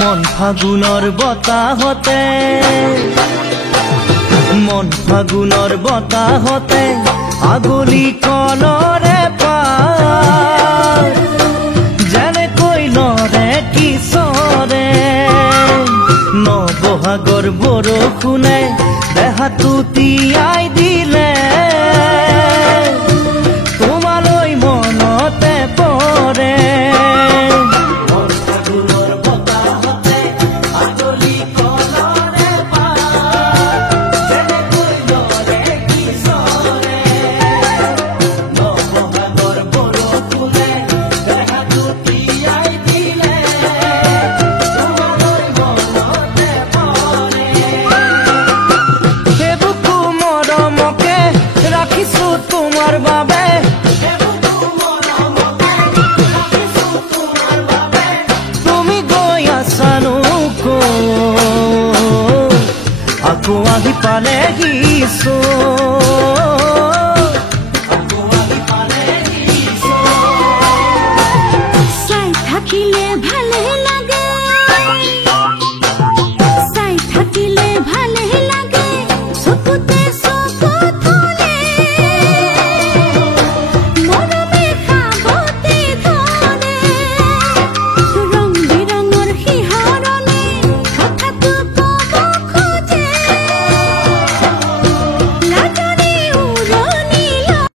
মন ফাগুনৰ বতাহতে আগলি কলৰে পাৰ যেনেকৈ লৰে কিশোৰে নবহাগৰ বৰষুণে দেহাটো তিয়াই দিলে তোমালৈ মনতে পৰে তোমাৰ বাবে তুমি গৈ আছানো আকৌ আহি পালেহি